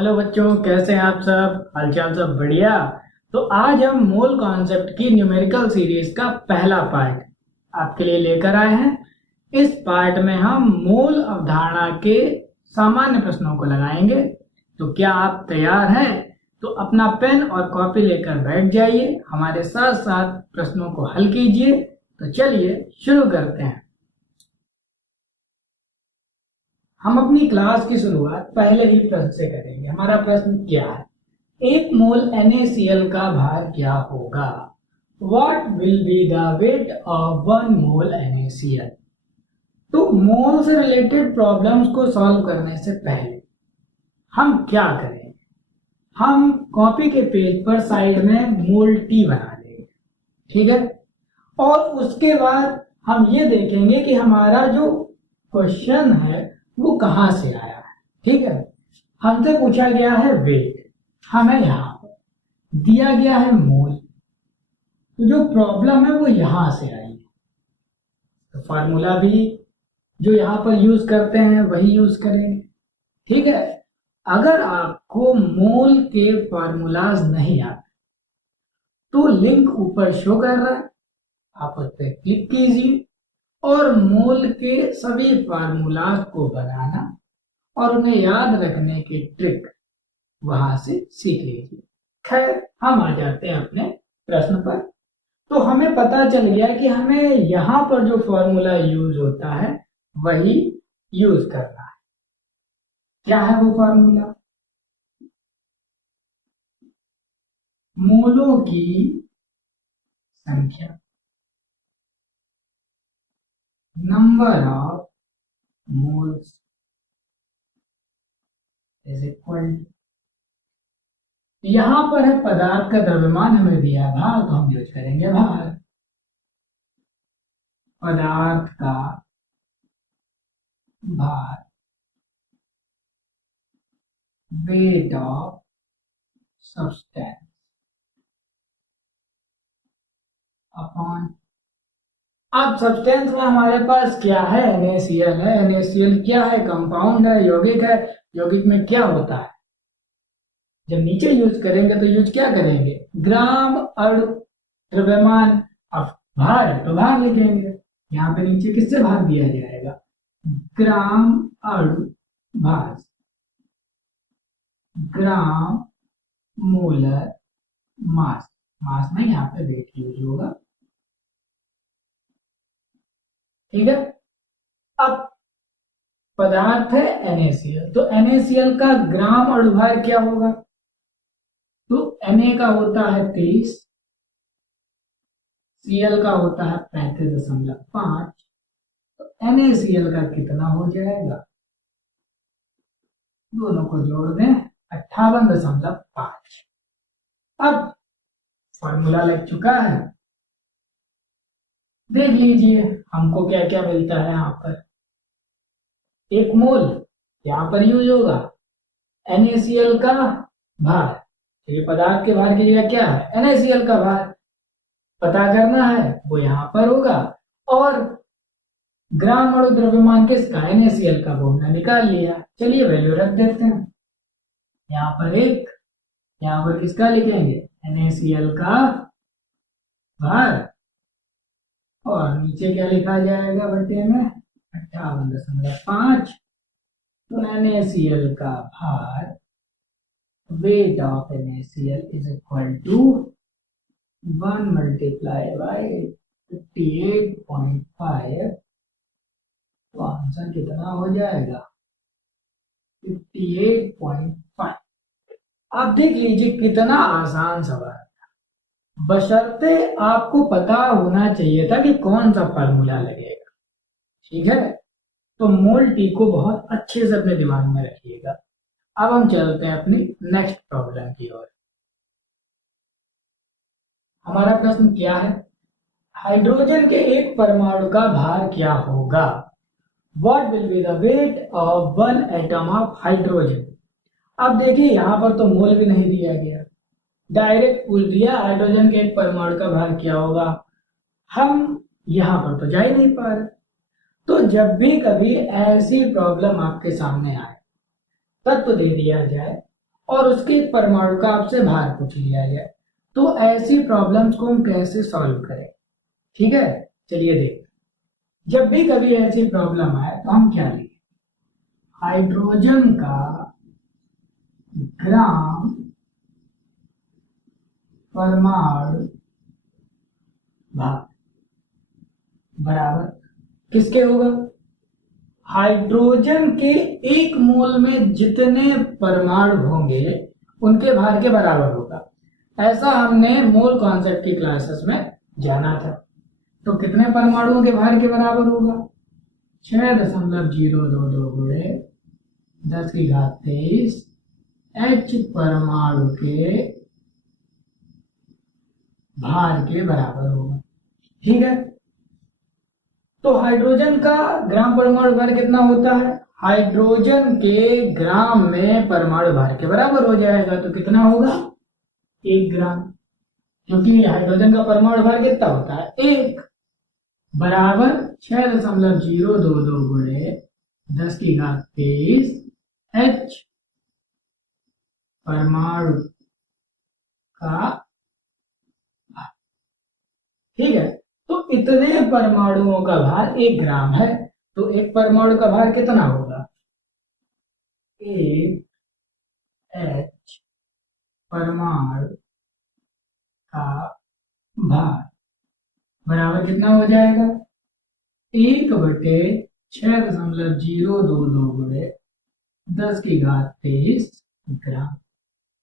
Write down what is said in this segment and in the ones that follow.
Hello बच्चों, कैसे हैं आप सब? हालचाल सब बढ़िया। तो आज हम मोल कॉन्सेप्ट की न्यूमेरिकल सीरीज का पहला पार्ट आपके लिए लेकर आए हैं। इस पार्ट में हम मोल अवधारणा के सामान्य प्रश्नों को लगाएंगे। तो क्या आप तैयार हैं? तो अपना पेन और कॉपी लेकर बैठ जाइए, हमारे साथ साथ प्रश्नों को हल कीजिए। तो चलिए शुरू करते हैं। हम अपनी क्लास की शुरुआत पहले ही प्रश्न से करेंगे। हमारा प्रश्न क्या है? एक मोल NaCl का भार क्या होगा? What will be the weight of 1 mole NaCl? तो मोल से रिलेटेड प्रॉब्लम्स को सॉल्व करने से पहले हम क्या करेंगे? हम कॉपी के पेज पर साइड में मोल T बना देंगे, ठीक है। और उसके बाद हम ये देखेंगे कि हमारा जो क्वेश्चन है वो कहां से आया है, ठीक है। हमसे पूछा गया है वेट, हमें यहां पर दिया गया है मोल, तो जो प्रॉब्लम है वो यहां से आई है। तो फार्मूला भी जो यहां पर यूज करते हैं वही यूज करेंगे, ठीक है। अगर आपको मोल के फार्मूलाज नहीं आते तो लिंक ऊपर शो कर रहा है, आप उस पर क्लिक कीजिए और मोल के सभी फार्मूलाज को बनाना और उन्हें याद रखने की ट्रिक वहां से सीख लीजिए। खैर, हम आ जाते हैं अपने प्रश्न पर। तो हमें पता चल गया कि हमें यहां पर जो फॉर्मूला यूज होता है वही यूज करना है। क्या है वो फॉर्मूला? मोलों की संख्या, number of moles is equal, यहां पर है पदार्थ का द्रव्यमान, हमें दिया भार, तो हम यूज करेंगे भार। पदार्थ का भार, वेट ऑफ सब्सटेंस अपॉन, अब सब्सटेंस में हमारे पास क्या है? NaCl है। NaCl क्या है? कंपाउंड है, यौगिक है। यौगिक में क्या होता है? जब नीचे यूज करेंगे तो यूज क्या करेंगे? ग्राम अणु द्रव्यमान। अब भार है तो भार लिखेंगे। यहाँ पे नीचे किससे भाग दिया जाएगा? ग्राम अणु भार, ग्राम मोलर मास। मास में यहाँ पे वेट यूज होगा, ठीक है। अब पदार्थ है NaCl, तो NaCl का ग्राम अणुभार क्या होगा? तो Na का होता है 23, Cl का होता है 35.5, तो NaCl का कितना हो जाएगा? दोनों को जोड़ दें, 58.5। अब फॉर्मूला लग चुका है, देख लीजिए हमको क्या क्या मिलता है। यहाँ पर एक मोल यहाँ पर यूज होगा, NaCl का भार, ये पदार्थ के भार की जगह क्या है? NaCl का भार पता करना है, वो यहां पर होगा। और ग्राम अणु द्रव्यमान किसका? NaCl का, वो हमने निकाल लिया। चलिए वैल्यू रख देते हैं, यहाँ पर एक, यहाँ पर किसका लिखेंगे? NaCl का भार, और नीचे क्या लिखा जाएगा बटे में? 58.5। तो NaCl का भार, weight of NaCl is equal to 1 multiplied by 58.5। तो आंसर कितना हो जाएगा? 58.5। आप देख लीजिए कितना आसान सवाल, बशर्ते आपको पता होना चाहिए था कि कौन सा फार्मूला लगेगा, ठीक है। तो मोल T को बहुत अच्छे से अपने दिमाग में रखिएगा। अब हम चलते हैं अपनी नेक्स्ट प्रॉब्लम की ओर। हमारा प्रश्न क्या है? हाइड्रोजन के एक परमाणु का भार क्या होगा? What will be the weight of 1 atom of hydrogen? अब देखिए यहाँ पर तो मोल भी नहीं दिया गया, डायरेक्ट पूछ दिया हाइड्रोजन के एक परमाणु का भार क्या होगा। हम यहाँ पर तो जा ही नहीं पा रहे। तो जब भी कभी ऐसी प्रॉब्लम आपके सामने आए, तत्व दे दिया जाए और उसके एक परमाणु का आपसे भार पूछ लिया जाए, तो ऐसी प्रॉब्लम्स को हम कैसे सॉल्व करें। ठीक है, चलिए देखते। जब भी कभी ऐसी प्रॉब्लम आए तो हम क्या लिखें, हाइड्रोजन का ग्राम परमाणु भार बराबर किसके होगा, हाइड्रोजन के एक मोल में जितने परमाणु होंगे उनके भार के बराबर होगा। ऐसा हमने मोल कॉन्सेप्ट की क्लासेस में जाना था। तो कितने परमाणुओं के भार के बराबर होगा, 6.022 गुणे 10⁻23 H परमाणु के भार के बराबर होगा। ठीक है, तो हाइड्रोजन का ग्राम परमाणु भार कितना होता है, हाइड्रोजन के ग्राम में परमाणु भार के बराबर हो जाएगा। तो कितना होगा, 1 ग्राम, क्योंकि हाइड्रोजन का परमाणु भार कितना होता है, 1, बराबर 6.022 गुणे 10⁻23 H परमाणु का। ठीक है, तो इतने परमाणुओं का भार 1 ग्राम है, तो एक परमाणु का भार कितना होगा, 1 H परमाणु का भार बराबर कितना हो जाएगा, 1/6.022 गुणे 10⁻23 ग्राम।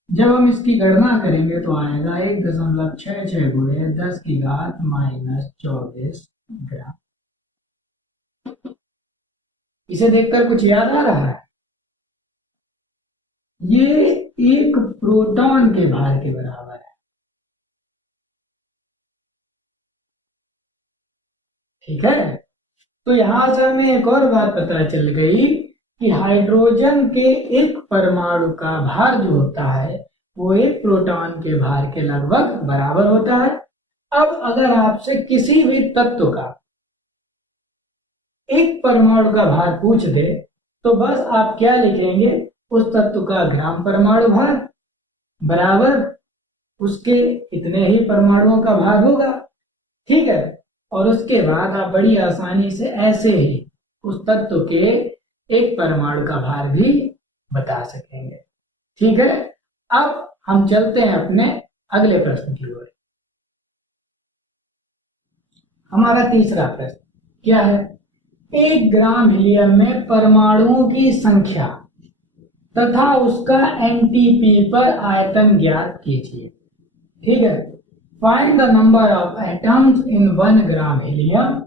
जब हम इसकी गणना करेंगे तो आएगा 1.66 गुणे 10⁻−24 ग्राम। इसे देखकर कुछ याद आ रहा है, ये एक प्रोटॉन के भार के बराबर है। ठीक है, तो यहां से हमें एक और बात पता चल गई कि हाइड्रोजन के एक परमाणु का भार जो होता है वो एक प्रोटॉन के भार के लगभग बराबर होता है। अब अगर आपसे किसी भी तत्व का एक परमाणु का भार पूछ दे तो बस आप क्या लिखेंगे, उस तत्व का ग्राम परमाणु भार बराबर उसके इतने ही परमाणुओं का भार होगा। ठीक है, और उसके बाद आप बड़ी आसानी से ऐसे ही उस तत्व के एक परमाणु का भार भी बता सकेंगे। ठीक है, अब हम चलते हैं अपने अगले प्रश्न की ओर। हमारा तीसरा प्रश्न क्या है, 1 ग्राम हीलियम में परमाणुओं की संख्या तथा उसका एनटीपी पर आयतन ज्ञात कीजिए। ठीक है, find the number of atoms in 1 gram helium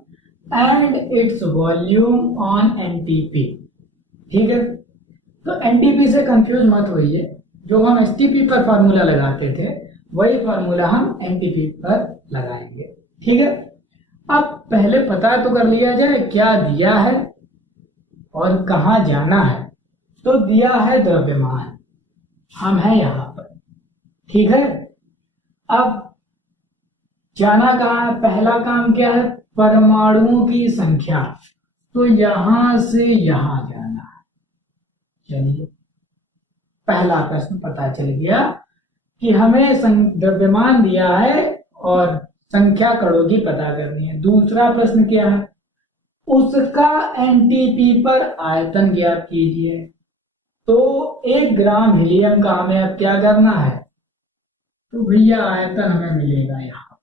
and its volume on NTP. ठीक है, तो एनटीपी से कंफ्यूज मत होइए, जो हम एसटीपी पर फार्मूला लगाते थे वही फार्मूला हम एनटीपी पर लगाएंगे। ठीक है, अब पहले पता तो कर लिया जाए क्या दिया है और कहां जाना है। तो दिया है द्रव्यमान, हम हैं यहां पर। ठीक है, अब जाना कहां है, पहला काम क्या है, परमाणुओं की संख्या, तो यहां से यहां जाना है। चलिए, पहला प्रश्न पता चल गया कि हमें द्रव्यमान दिया है और संख्या कणों की पता करनी है। दूसरा प्रश्न क्या है, उसका एनटीपी पर आयतन ज्ञात कीजिए। तो 1 ग्राम हीलियम का हमें अब क्या करना है, तो भैया आयतन हमें मिलेगा यहां।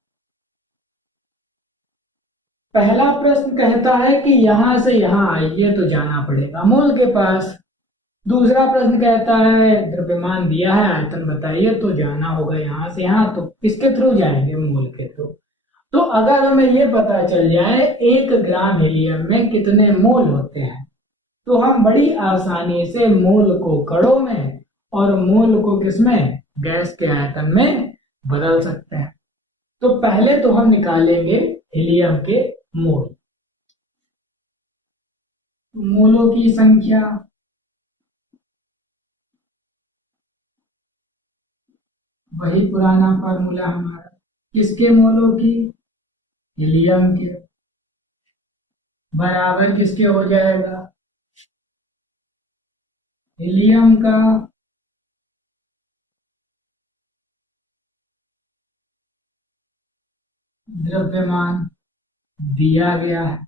पहला प्रश्न कहता है कि यहां से यहां आइए, तो जाना पड़ेगा मोल के पास। दूसरा प्रश्न कहता है द्रव्यमान दिया है, आयतन बताइए, तो जाना होगा यहां से यहां, तो किसके थ्रू जाएंगे, मोल के थ्रू। तो अगर हमें यह पता चल जाए 1 ग्राम हीलियम में कितने मोल होते हैं, तो हम बड़ी आसानी से मोल को कणों में और मोल को किसमें, गैस के आयतन में बदल सकते हैं। तो पहले तो हम निकालेंगे हीलियम के मोल, मोलों की संख्या, वही पुराना फार्मूला हमारा, किसके मोलों की, हीलियम के, बराबर किसके हो जाएगा, हीलियम का द्रव्यमान दिया गया है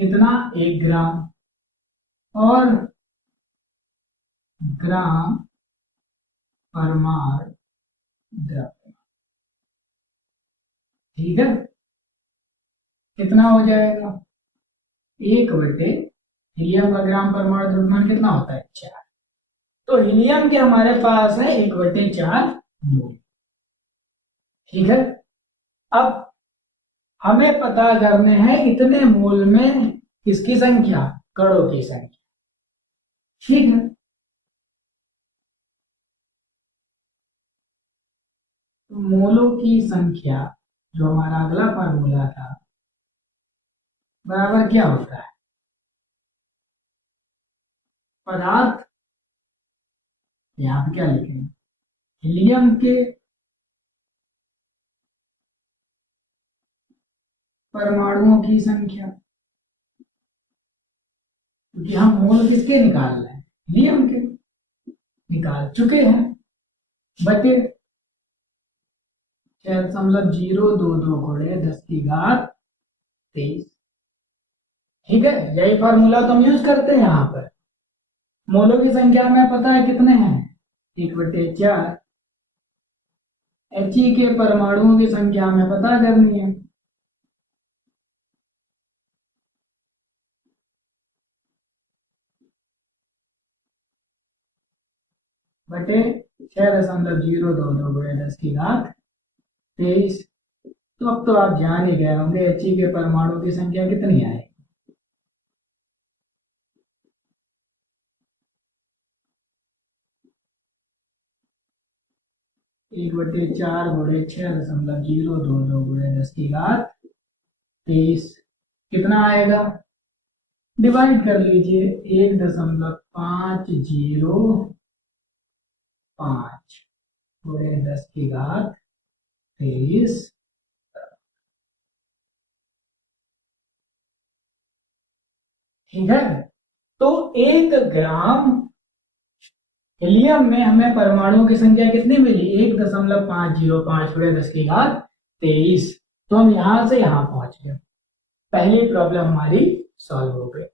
कितना, 1 ग्राम, और ग्राम परमाणु द्रव्यमान। ठीक है, कितना हो जाएगा, 1/, हीलियम का ग्राम परमाणु द्रव्यमान कितना होता है, 4। तो हीलियम के हमारे पास है 1/4 मोल। ठीक है, अब हमें पता करने हैं इतने मोल में किसकी संख्या, कणों की संख्या। ठीक है, तो मोलों की संख्या जो हमारा अगला फार्मूला था बराबर क्या होता है, पदार्थ, यहां पे क्या लिखेंगे, हीलियम के परमाणुओं की संख्या, क्योंकि हम मोल किसके निकाल रहे हैं, हीलियम के, निकाल चुके हैं, बटे 6.022 गुणे 10⁻23। ठीक है, यही फार्मूला तो हम यूज करते हैं यहाँ पर। मोलों की संख्या हमें पता है कितने हैं, 1/4। He के परमाणुओं की संख्या हमें पता करनी है, बटे 6.022 गुणे 10⁻23। तो अब तो आप जान ही गए होंगे He के परमाणु की संख्या कितनी आएगी। 1/4 गुणे 6.022 गुणे 10⁻23 कितना आएगा, डिवाइड कर लीजिए, 1.505 गुणे 10⁻23। ठीक है, तो 1 ग्राम हीलियम में हमें परमाणुओं की संख्या कितनी मिली, 1.505 गुणे 10⁻23। तो हम यहां से यहां पहुंच गए, पहली प्रॉब्लम हमारी सॉल्व हो गई।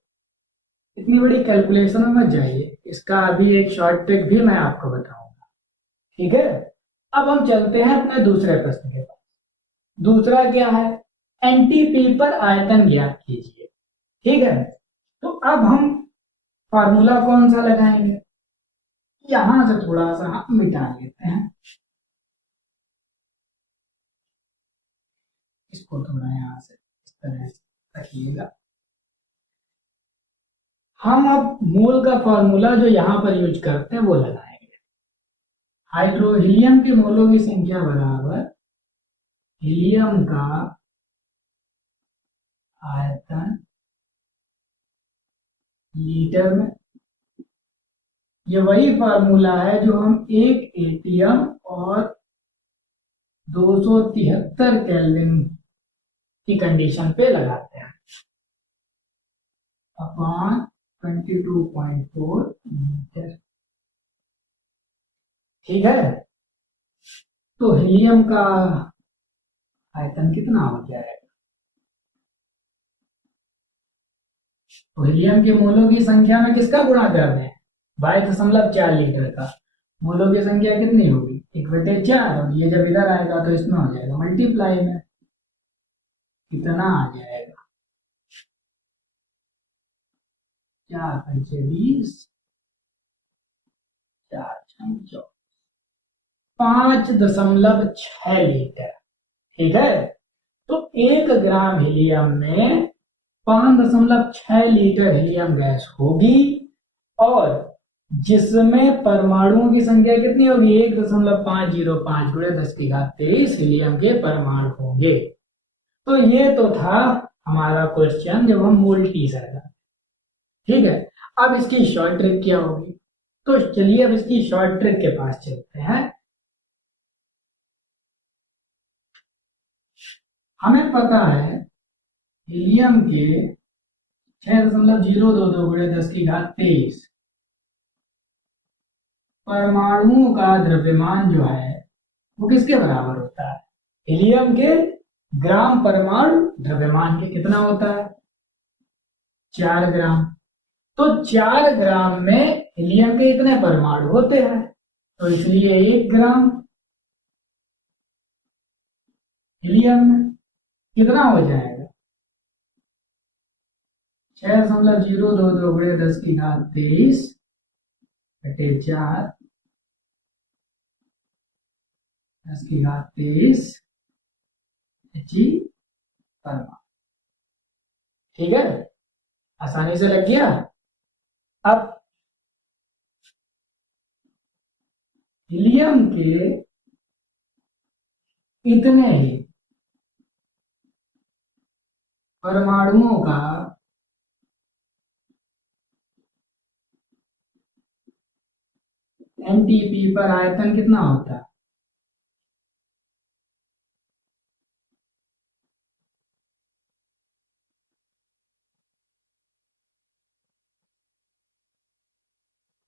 इतनी बड़ी कैलकुलेशन में मत जाइए, इसका अभी एक शॉर्ट ट्रिक भी मैं आपको बताऊंगा। ठीक है, अब हम चलते हैं अपने दूसरे प्रश्न के पास। दूसरा क्या है, एनटीपी पर आयतन ज्ञात कीजिए। ठीक है, तो अब हम फार्मूला कौन सा लगाएंगे, यहां से थोड़ा सा हम मिटा लेते हैं, इसको थोड़ा यहां से इस तरह से रखिएगा। हम अब मोल का फॉर्मूला जो यहां पर यूज करते हैं वो लगाएंगे। हाइड्रोहीलियम के मोलों की संख्या बराबर हीलियम का आयतन लीटर में। ये वही फार्मूला है जो हम 1 एटीएम और 273 केल्विन की कंडीशन पे लगाते हैं, अपॉन 22.4 मीटर। ठीक है, तो हीलियम का आयतन कितना हो जाएगा, तो हीलियम के मोलों की संख्या में किसका गुणा कर रहे हैं, 22.4 लीटर का। मोलों की संख्या कितनी होगी, 1/4, और ये जब इधर आएगा तो इसमें हो जाएगा मल्टीप्लाई में, कितना आ जाएगा, 4×20, 4×4, 5.6 लीटर। ठीक है, तो 1 ग्राम हीलियम में 5.6 लीटर हीलियम गैस होगी, और जिसमें परमाणुओं की संख्या कितनी होगी, 1.505 गुणे 10⁻23 हीलियम के परमाणु होंगे। तो ये तो था हमारा क्वेश्चन जब हम मोल टी से लगा। ठीक है, अब इसकी शॉर्ट ट्रिक क्या होगी, तो चलिए अब इसकी शॉर्ट ट्रिक के पास चलते हैं। हमें पता है हीलियम के 6.022 गुणे 10⁻23 परमाणुओं का द्रव्यमान जो है वो किसके बराबर होता है, हीलियम के ग्राम परमाणु द्रव्यमान के कितना होता है? 4 ग्राम। तो 4 ग्राम में हीलियम के इतने परमाणु होते हैं, तो इसलिए 1 ग्राम हीलियम में कितना हो जाएगा? 6.022 गुणे 10⁻23 बटे 4 10⁻23 He परमाणु। ठीक है, आसानी से लग गया। अब हीलियम के इतने ही परमाणुओं का एनटीपी पर आयतन कितना होता है?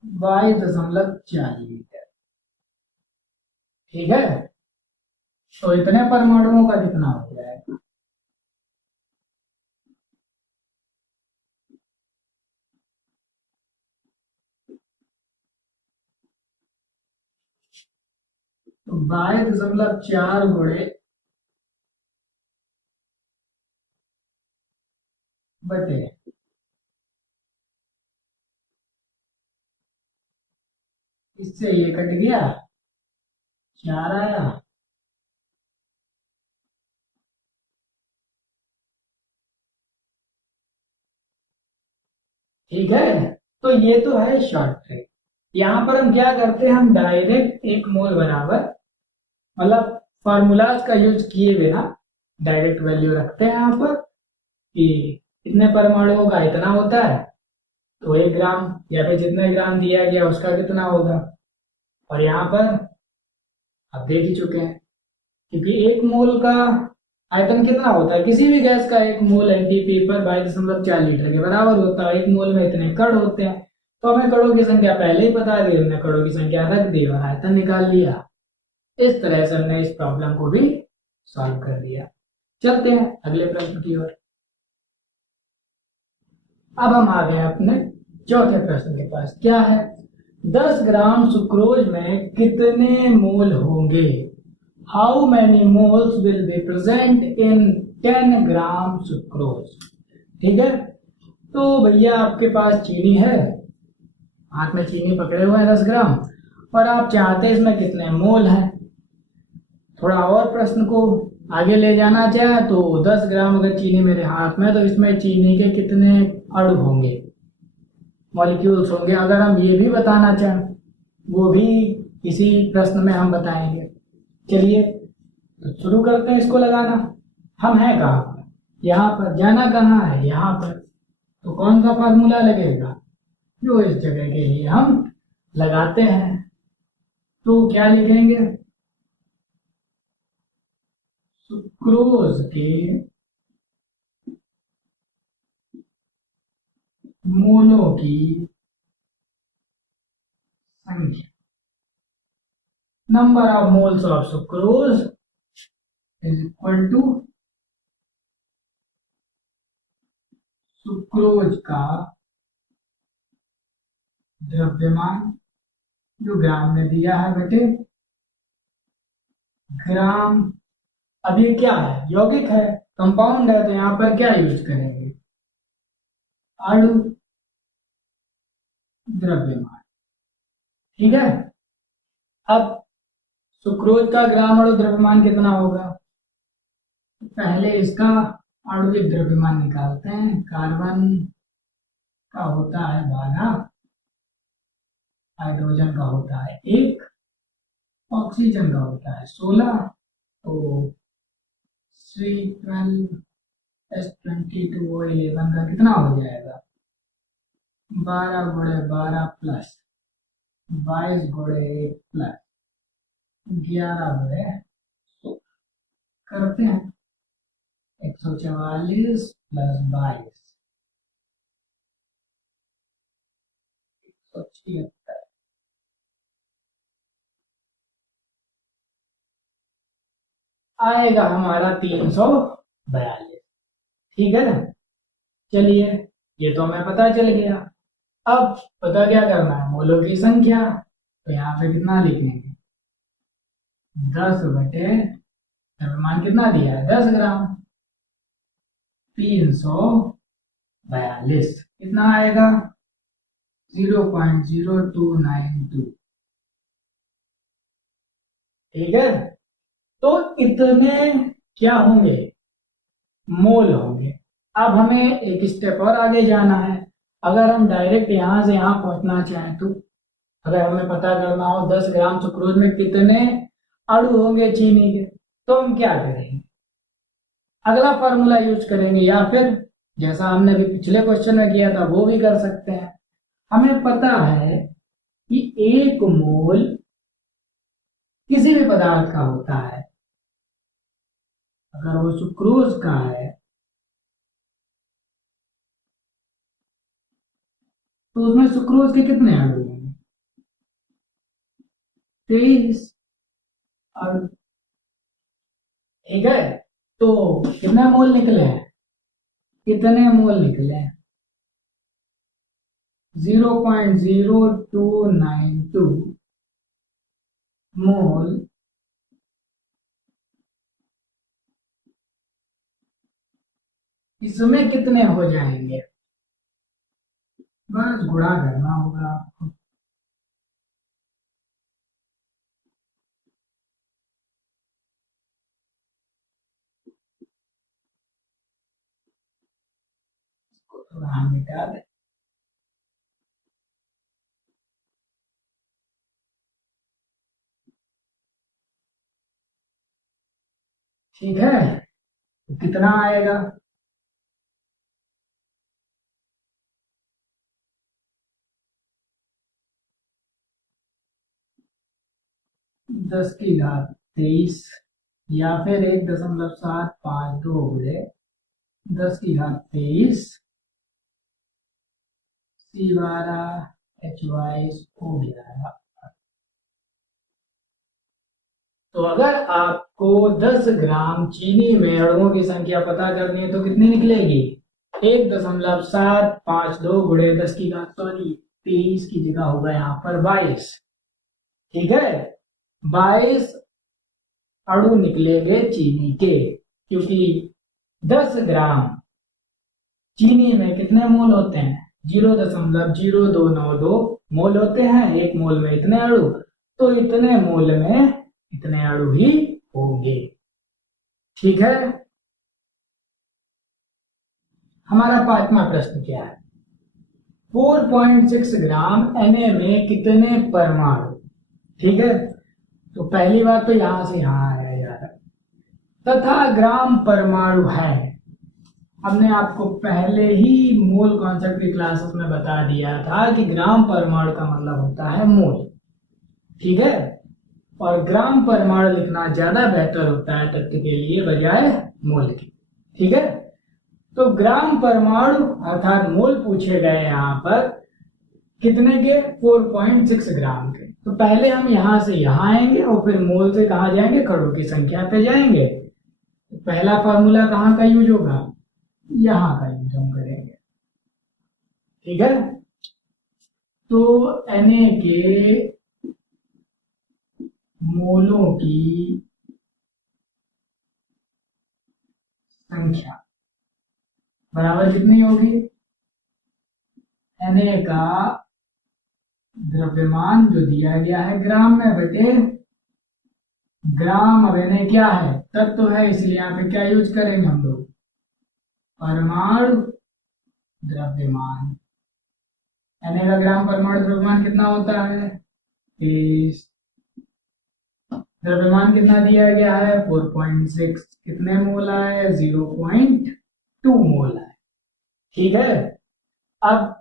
(22.4 लीटर). ठीक है, तो इतने परमाणुओं का कितना हो जाएगा? तो 22.4 गुणे बटे इससे ये कट गया, 4 आया, ठीक है। तो ये तो है शॉर्ट ट्रिक। यहां पर हम क्या करते हैं, हम डायरेक्ट 1 मोल बराबर, मतलब फार्मूलाज का यूज किए बिना डायरेक्ट वैल्यू रखते हैं यहाँ पर कि इतने परमाणुओं का इतना होता है, तो 1 ग्राम या फिर जितने ग्राम दिया गया उसका कितना होगा। और यहाँ पर आप देख ही चुके हैं, क्योंकि 1 मोल का आयतन कितना होता है, किसी भी गैस का 1 मोल एनटीपी पर 22.4 लीटर के बराबर होता है। 1 मोल में इतने कण होते हैं, तो हमें कणों की संख्या पहले ही पता दी, हमने कणों की संख्या रख दी और आयतन निकाल लिया। इस तरह से हमने इस प्रॉब्लम को भी सॉल्व कर दिया। चलते हैं अगले प्रश्न की ओर। अब हम आ गए अपने चौथे प्रश्न के पास। क्या है? 10 ग्राम सुक्रोज में कितने मोल होंगे? How many moles will be present in 10 gram sucrose? ठीक है, तो भैया आपके पास चीनी है, हाथ में चीनी पकड़े हुए हैं 10 ग्राम, और आप चाहते हैं इसमें कितने मोल हैं। थोड़ा और प्रश्न को आगे ले जाना चाहे तो 10 ग्राम अगर चीनी मेरे हाथ में है, तो इसमें चीनी के कितने अणु होंगे, मॉलिक्यूल्स होंगे। अगर हम ये भी बताना चाहें, वो भी इसी प्रश्न में हम बताएंगे। चलिए तो शुरू करते हैं इसको लगाना। हम हैं कहाँ पर? यहाँ पर। जाना कहाँ है? यहाँ पर। तो कौन सा फार्मूला लगेगा जो इस जगह के लिए हम लगाते हैं? तो क्या लिखेंगे? सुक्रोज के मोलों की संख्या, number of moles of sucrose is equal to sucrose का द्रव्यमान, जो ग्राम में दिया है, बटे ग्राम। अब ये क्या है? यौगिक है, कंपाउंड है, तो यहां पर क्या यूज करेंगे? अणु द्रव्यमान। ठीक है, अब सुक्रोज का ग्राम अणु द्रव्यमान कितना होगा? पहले इसका आणविक द्रव्यमान निकालते हैं। कार्बन का होता है 12, हाइड्रोजन का होता है 1, ऑक्सीजन का होता है 16। तो C12H22O11 का कितना हो जाएगा? 12 × 12 प्लस 22 × 1 प्लस 11 × करते हैं 144 प्लस 22 176। आएगा हमारा 342। ठीक है ना। चलिए, ये तो हमें पता चल गया। अब पता क्या करना है, मोलों की संख्या। तो यहाँ पे कितना लिखेंगे, 10 बटे द्रव्यमान कितना दिया है, 10 ग्राम, 342 कितना आएगा, 0.0292। ठीक है। तो इतने क्या होंगे, मोल होंगे। अब हमें एक स्टेप और आगे जाना है। अगर हम डायरेक्ट यहां से यहां पहुंचना चाहें तो, अगर हमें पता करना हो 10 ग्राम सुक्रोज में कितने अणु होंगे चीनी के, तो हम क्या करेंगे, अगला फॉर्मूला यूज करेंगे, या फिर जैसा हमने अभी पिछले क्वेश्चन में किया था वो भी कर सकते हैं। हमें पता है कि 1 मोल किसी भी पदार्थ का होता है, अगर वो सुक्रोज का है तो उसमें सुक्रोज के कितने अणु होंगे, 23 अणु। ठीक है। तो कितने मोल निकले हैं, कितने मोल निकले हैं, 0.0292 मोल इसमें कितने हो जाएंगे, बस गुणा करना होगा आपको। थोड़ा हम मिटा दें। ठीक है। तो कितना आएगा, 10 की घात 23, या फिर 1.752 गुणे 10 की घात 23 C12H22। तो अगर आपको 10 ग्राम चीनी में अणुओं की संख्या पता करनी है तो कितनी निकलेगी, 1.752 गुणे 10 की घात, सॉरी 23 की जगह होगा यहाँ पर 22। ठीक है, 22 अणु निकलेंगे चीनी के, क्योंकि 10 ग्राम चीनी में कितने मोल होते हैं, 0.0292 मोल होते हैं। 1 मोल में इतने अणु, तो इतने मोल में इतने अणु ही होंगे। ठीक है। हमारा 5वां प्रश्न क्या है, 4.6 ग्राम Na में कितने परमाणु। ठीक है। तो पहली बात तो यहां से यहां आया जा रहा है, तथा ग्राम परमाणु है। हमने आपको पहले ही मोल कॉन्सेप्ट की क्लासेस में बता दिया था कि ग्राम परमाणु का मतलब होता है मोल। ठीक है। और ग्राम परमाणु लिखना ज्यादा बेहतर होता है तथ्य के लिए बजाय मोल के। ठीक है। तो ग्राम परमाणु अर्थात मोल पूछे गए यहाँ पर कितने के, 4.6 ग्राम के। तो पहले हम यहां से यहां आएंगे और फिर मोल से कहां जाएंगे, कणों की संख्या पे जाएंगे। तो पहला फॉर्मूला कहाँ का यूज होगा, यहां का यूज हम करेंगे। ठीक है। तो Na के मोलों की संख्या बराबर कितनी होगी, Na का द्रव्यमान जो दिया गया है ग्राम में बटे ग्राम। अब Na क्या है, तत्व है, इसलिए यहाँ पे क्या यूज करेंगे हम लोग, परमाणु द्रव्यमान। Na का ग्राम परमाणु द्रव्यमान कितना होता है, 30। द्रव्यमान कितना दिया गया है, 4.6। कितने मोल आए, 0.2 मोल आए। ठीक है। अब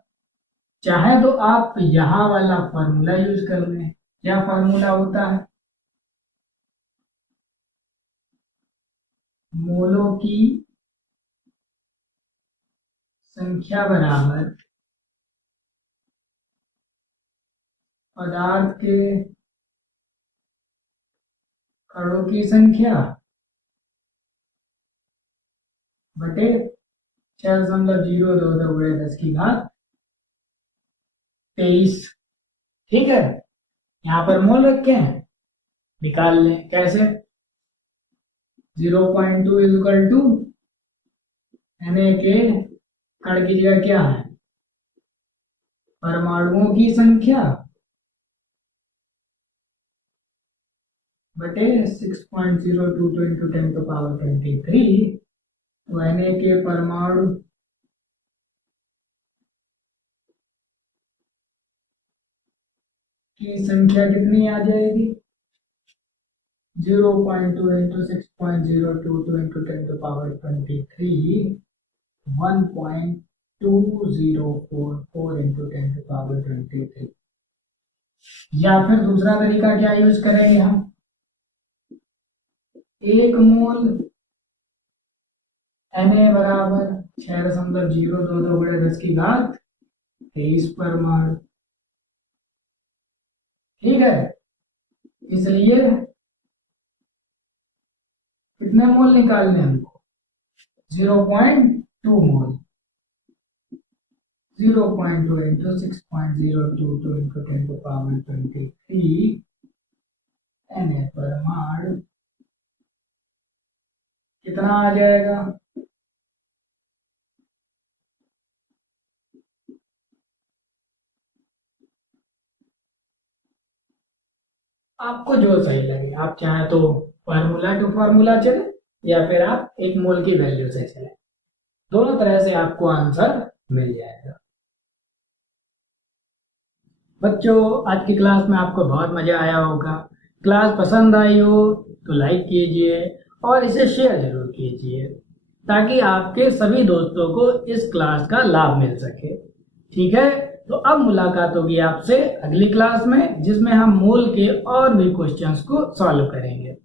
चाहे तो आप यहां वाला फॉर्मूला यूज कर लें। क्या फॉर्मूला होता है, मोलों की संख्या बराबर पदार्थ के कणों की संख्या बटे 6.022 ठीक है। यहाँ पर मोल रखे हैं, निकाल लें कैसे। 0.2 इज इक्वल टू Na के कण की जगह क्या है, परमाणुओं की संख्या बटे 6.022 इंटू 10⁻23। तो Na के परमाणु की संख्या कितनी आ जाएगी, 0.2 इंटू 6.022 इंटू 10⁻23, 1.2044 इंटू 10⁻23। या फिर दूसरा तरीका क्या यूज करेंगे हम, 1 मोल Na बराबर 6.022 परमाणु, ठीक है। इसलिए कितने मोल निकालने हमको, 0.2 मोल। 0.2 इंटू 6.022 इंटू 10⁻23 Na परमाणु कितना आ जाएगा, आपको जो सही लगे, आप चाहें तो फार्मूला टू फार्मूला चले या फिर आप एक मोल की वैल्यू से चले, दोनों तरह से आपको आंसर मिल जाएगा। बच्चों, आज की क्लास में आपको बहुत मजा आया होगा। क्लास पसंद आई हो तो लाइक कीजिए और इसे शेयर जरूर कीजिए ताकि आपके सभी दोस्तों को इस क्लास का लाभ मिल सके, ठीक है। तो अब मुलाकात होगी आपसे अगली क्लास में, जिसमें हम मोल के और भी क्वेश्चंस को सॉल्व करेंगे।